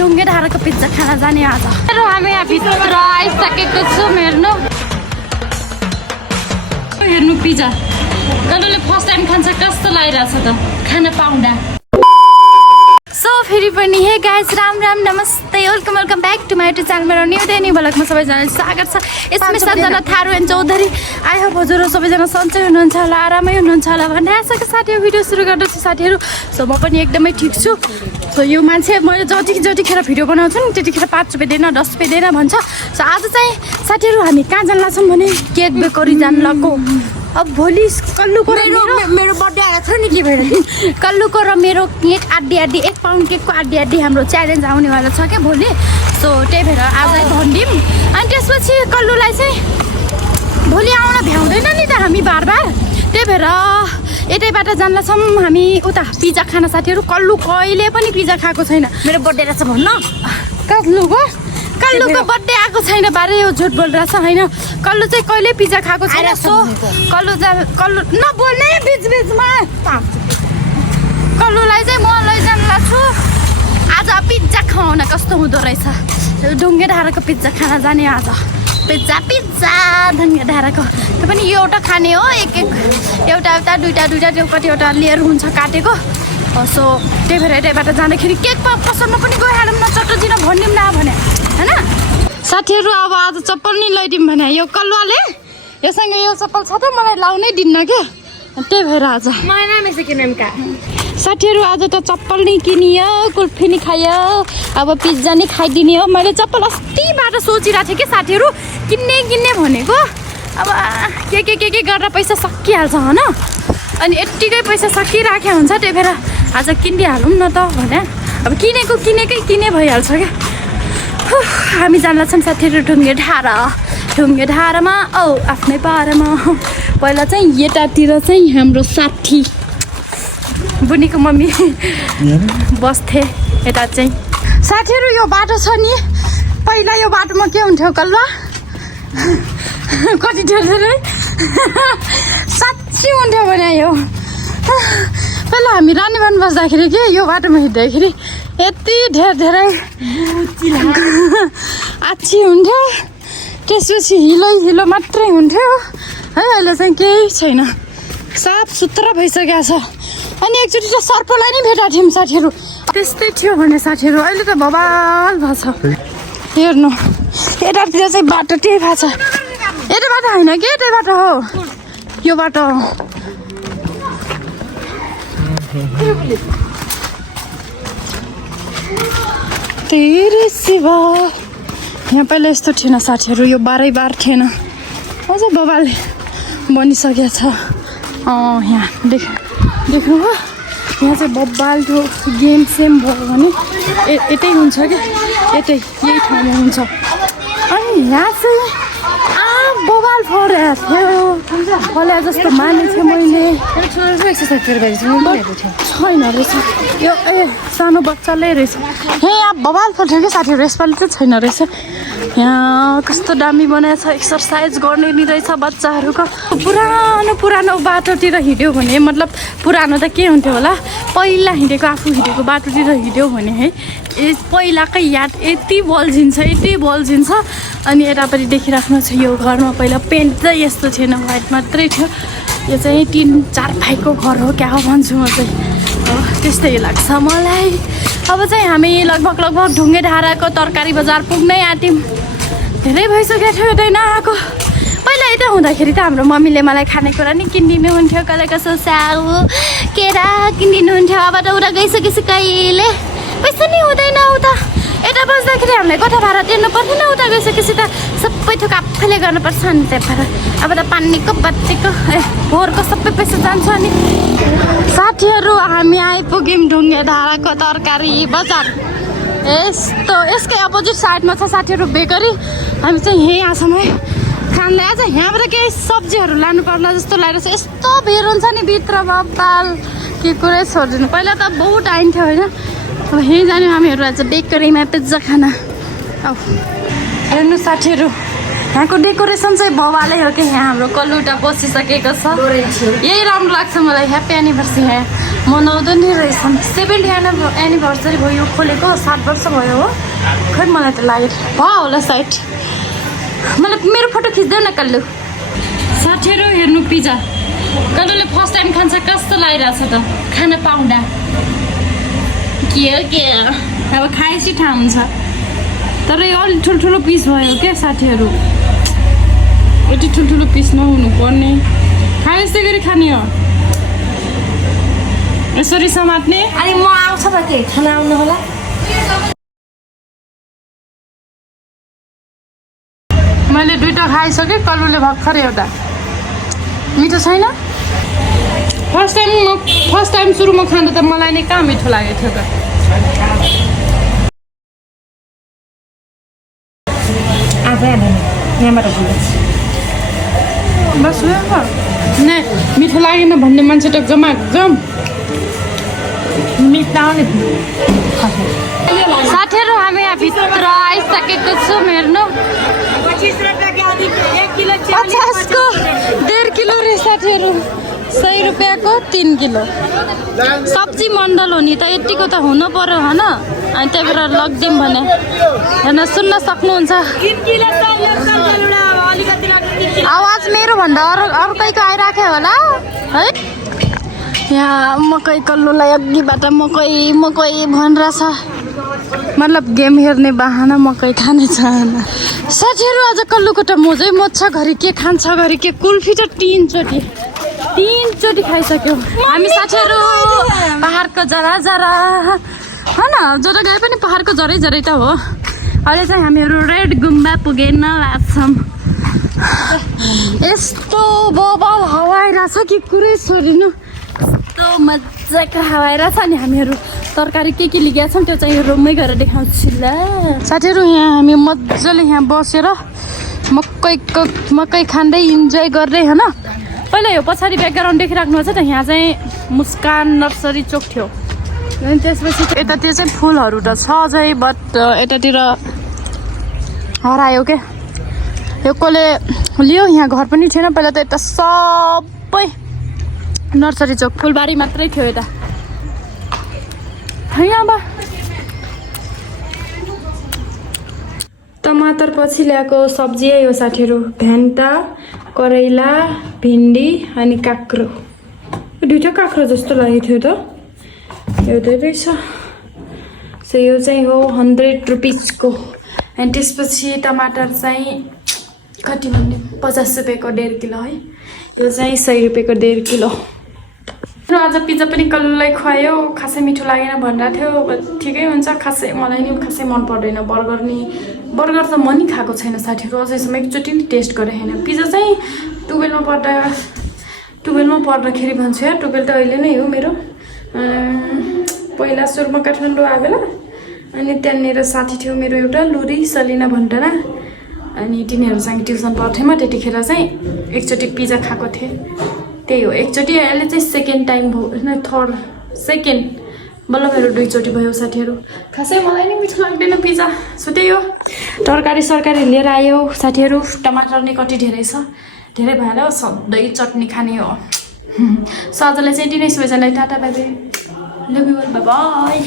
ढुङ्गेधाराको pizza खाना जाने आज हामी यहाँ भित्र आइसकेको छौँ हेर्नु पिज्जा कलुले फर्स्ट टाइम खान्छ कस्तो लागिरहेछ त खाना पाउँदा सो फेरि पनि हे गाइस राम राम नमस्ते welcome back to my YouTube channel मेरो न्यू डे न्यू ब्लगमा सबैजनालाई स्वागत छ यसमा Sanjana Tharu and Chaudhary I hope हजुर सबैजना सन्चै हुनुहुन्छ होला आरामै हुनुहुन्छ होला भन्ने आशाको साथीहरू भिडियो सुरु गर्दैछु साथीहरू सो म पनि एकदमै ठिक छु सो यो मान्छे मैले जतिखेर भिडियो बनाउँछु नि त्यतिखेर 5 रुपियाँ दिएन 10 रुपियाँ दिएन भन्छ सो आज चाहिँ साथीहरू हामी कहाँ जान लाग्छौँ भने केक बेकरी जान लाग्यो अब भोलि कल्लुको मेरो बर्थडे आएको छ नि के भएर कल्लुको र मेरो केक आधी 1 पाउन्ड केकको आधी हाम्रो च्यालेन्ज आउनेवाला छ क्या भोलि सो त्यही भएर आजै भनिदिउँ अनि त्यसपछि कल्लुलाई चाहिँ भोलि आउन भ्याउँदैन नि त हामी बार त्यही भएर यतैबाट जान्ला छौँ हामी उता पिज्जा खाना साथीहरू कल्लु कहिले पनि पिज्जा खाएको छैन मेरो बर्थडे रहेछ भन्न कल्लुको बर्थडे आएको छैन बारे यो झुट बोलिरहेछ होइन कल्लु चाहिँ कहिले पिज्जा खाएको छैन सो कल्लु नबोल्ने बिचमा कल्लुलाई चाहिँ म लैजान लाग्छु आज पिज्जा खुवाउन कस्तो हुँदो रहेछ ढुङ्गेधाराको पिज्जा खाना जाने आज पिज्जा ढुङ्गेधाराको त्यो पनि एउटा खाने हो एक एउटा दुईटा त्यो कतिवटा लेयर हुन्छ काटेको सो त्यही भएर यतैबाट जाँदाखेरि केक पसलमा पनि गइहालौँ न चट्टोजिन भनिदिउँ न भने होइन साथीहरू अब आज चप्पल नि लैदिउँ भने यो कल्लुवाले योसँग यो चप्पल छ त मलाई लाउनै दिन्न क्या त्यही भएर आज साथीहरू आज त चप्पल नि किनियो कुल्फी नि खायो अब पिज्जा नि खाइदिने हो मैले चप्पल अस्तिबाट सोचिरहेको थिएँ कि साथीहरू किन्ने भनेको अब के गरेर पैसा सकिहाल्छ होइन अनि यत्तिकै पैसा सकिराख्यो हुन्छ त्यही भएर आज किनिदिइहालौँ न त भने अब किने भइहाल्छ क्या हामी जान लाग्छौँ साथीहरू ढुङ्गेधारामा आफ्नै पारामा पहिला चाहिँ यतातिर चाहिँ हाम्रो साथी बुनीको मम्मी बस्थे यता चाहिँ साथीहरू यो बाटो छ नि पहिला यो बाटोमा के हुन्थ्यो कल्ला कति धेरै साँच्ची हुन्थ्यो भने यो पहिला हामी रानीवन बस्दाखेरि के यो बाटोमा हिँड्दाखेरि यति धेरै आच्छी हुन्थ्यो त्यसपछि हिलो मात्रै हुन्थ्यो है अहिले चाहिँ केही छैन साफ सुथरा भइसकेको छ अनि एकचोटि त सर्पलाई नै भेटाएको थियौँ साथीहरू त्यस्तै थियो भने साथीहरू अहिले त बबाल भएको छ हेर्नु यतातिर चाहिँ बाटो त्यही भएको छ यतैबाट होइन कि यतैबाट हो यो बाटो तेरे सिवा यहाँ पहिला यस्तो थिएन साथीहरू यो बार थिएन अझ बबाले बनिसकेको छ यहाँ देख्नु हो यहाँ चाहिँ बब्बाल त्यो गेम सेम भयो भने यतै हुन्छ कि यही ठाउँमा हुन्छ अनि यहाँ चाहिँ बबाल फले जस्तो मानेको थिएँ मैले छैन रहेछ यो सानो बच्चाले रहेछ यहाँ बबाल फल्थ्यो कि साथीहरू यसपालि त छैन रहेछ यहाँ कस्तो दामी बनाएको छ एक्सर्साइज गर्ने नि रहेछ बच्चाहरूको पुरानो बाटोतिर हिँड्यो भने मतलब पुरानो त के हुन्थ्यो होला पहिला हिँडेको आफू हिँडेको बाटोतिर हिँड्यो भने है पहिलाकै याद यति बल्झिन्छ अनि यतापट्टि देखिराख्नु छ यो घरमा पहिला पेन्ट चाहिँ यस्तो थिएन व्हाइट मात्रै थियो यो चाहिँ 3-4 भाइको घर हो क्या हो भन्छु म चाहिँ त्यस्तै लाग्छ मलाई अब चाहिँ हामी लगभग ढुङ्गेधाराको तरकारी बजार पुग्नै आँट्यौँ धेरै भइसकेको थियो यतै नआएको पहिला यता हुँदाखेरि त हाम्रो मम्मीले मलाई खानेकुरा नि किनिदिनु हुन्थ्यो कसो स्याउ केरा किनिदिनु हुन्थ्यो अब त उता गइसकेपछि कहिले पैसा नि हुँदैन उता यता बस्दाखेरि हामीलाई कथा भाडा तिर्नु पर्दैन उता गइसकेपछि त सबै थोक आफैले गर्नुपर्छ नि त्यही भएर अब त पानीको बत्तीको फोहोरको सबै पैसा जान्छ नि साथीहरू हामी आइपुग्यौँ ढुङ्गेधाराको तरकारी बजार यसकै अपोजिट साइडमा छ साथीहरू बेकरी हामी चाहिँ यहीँ आछौँ है खानलाई आज यहाँबाट केही सब्जीहरू लानु पर्ला जस्तो लागेको छ यस्तो भिड हुन्छ नि भित्र बब्बाल के कुरै छोडिदिनु पहिला त बहुत आइन्थ्यो होइन अब यहीँ जाने हामीहरू आज बेकरीमा पिज्जा खाना हेर्नु साथीहरू यहाँको डेकोरेसन चाहिँ भवालै हो कि यहाँ हाम्रो कलुटा बसिसकेको छ यही राम्रो लाग्छ मलाई ह्याप्पी एनिभर्सरी यहाँ मनाउँदो नि रहेछ 70 एनिभर्सरी भयो यो खोलेको 7 वर्ष भयो हो खै मलाई त लाग्यो भयो होला साइड मलाई मेरो फोटो खिच्देऊ न कल्लु साथीहरू हेर्नु पिज्जा कल्लुले फर्स्ट टाइम खान्छ कस्तो लागिरहेछ त खाना पाउँदा के अब खाएपछि थाहा हुन्छ तर यो अलि ठुल्ठुलो पिस भयो क्या साथीहरू यति ठुल्ठुलो पिस नहुनु पर्ने खाए यस्तै गरी खाने हो यसरी समात्ने अनि म आउँछ त के खाना आउनु होला मैले 2टा खाइसकेँ कल्लुले भर्खरै एउटा मिठो छैन फर्स्ट टाइम सुरुमा खाँदा त मलाई नै कहाँ मिठो लागेको थियो त बस नै मिठो लागेन भन्ने मान्छे त गम मिठो आउने साथीहरू हामी यहाँ भित्र आइसकेको छौँ हेर्नु 50को 1.5 किलो रे साथीहरू 100 रुपियाँको 3 किलो सब्जी मण्डल हो नि त यतिको त हुनु पर्यो होइन अनि त्यही भएर लगिदिउँ भने हेर्न सुन्न सक्नुहुन्छ आवाज मेरो भन्दा अर्कैको आइराख्यो होला है यहाँ मकै कल्लुलाई अघिबाट मकै भनिरहेछ मतलब गेम हेर्ने बाहना मकै खाने चाहना साथीहरू आज कल्लुको त मोजै मोज्छ घरि के खान्छ घरि के कुल्फी त 3 चोटि खाइसक्यो हामी साथीहरू पहाडको जरा होइन जता गए पनि पहाडको जरै त हो अहिले चाहिँ हामीहरू रेड गुम्बा पुगेन छौँ यस्तो बबल हावा आइरहेछ कि कुरै छोडिनु यस्तो मजाको हावा आइरहेछ अनि हामीहरू तरकारी के लिएका छौँ त्यो चाहिँ रुममै गएर देखाउँछु ल साथीहरू यहाँ हामी मजाले यहाँ बसेर मकै खाँदै इन्जोय गर्दै होइन पहिला यो पछाडि ब्याकग्राउन्ड देखिराख्नु छ त यहाँ चाहिँ मुस्कान नर्सरी चोक थियो अनि त्यसपछि यतातिर चाहिँ फुलहरू त छ अझै बट यतातिर हरायो क्या यो कसले लियो यहाँ घर पनि थिएन पहिला त यता सबै नर्सरी चोक फुलबारी मात्रै थियो यता यहाँ अब टमाटर पछि ल्याएको सब्जी हो साथीहरू भेन्टा करैला भिन्डी अनि काँक्रो 2टा काँक्रो जस्तो लागेको थियो त एउटै रहेछ सो यो चाहिँ हो 100 रुपिसको अनि त्यसपछि टमाटर चाहिँ कति भन्ने 50 रुपियाँको 1.5 किलो है यो चाहिँ 100 रुपियाँको 1.5 किलो र आज पिज्जा पनि कल्लुलाई खुवायो खासै मिठो लागेन भनिरहेको थियो ठिकै हुन्छ खासै मलाई नि खासै मन पर्दैन बर्गर त म नि खाएको छैन साथीहरू अझैसम्म एकचोटि नि टेस्ट गरेँ होइन पिज्जा चाहिँ 12मा पर्दाखेरि भन्छु यार 12 त अहिले नै हो मेरो पहिला सुरुमा काठमाडौँ आएको बेला अनि त्यहाँनिर साथी थियो मेरो एउटा लुरी सलिना भन्टाना अनि तिनीहरूसँग ट्युसन पढ्थेँ त्यतिखेर चाहिँ एकचोटि पिज्जा खाएको थिएँ त्यही हो एकचोटि अहिले चाहिँ सेकेन्ड टाइम भयो थर्ड सेकेन्ड बल्ल मेरो 2 चोटि भयो साथीहरू खासै मलाई नि मिठो लाग्दैन पिज्जा सो त्यही हो तरकारी सरकारी लिएर आयो साथीहरू टमाटर नि कति धेरै छ धेरै भएर सधैँ चटनी खाने हो सो आजलाई चाहिँ यति नै सबैजनालाई tata bye by love you by by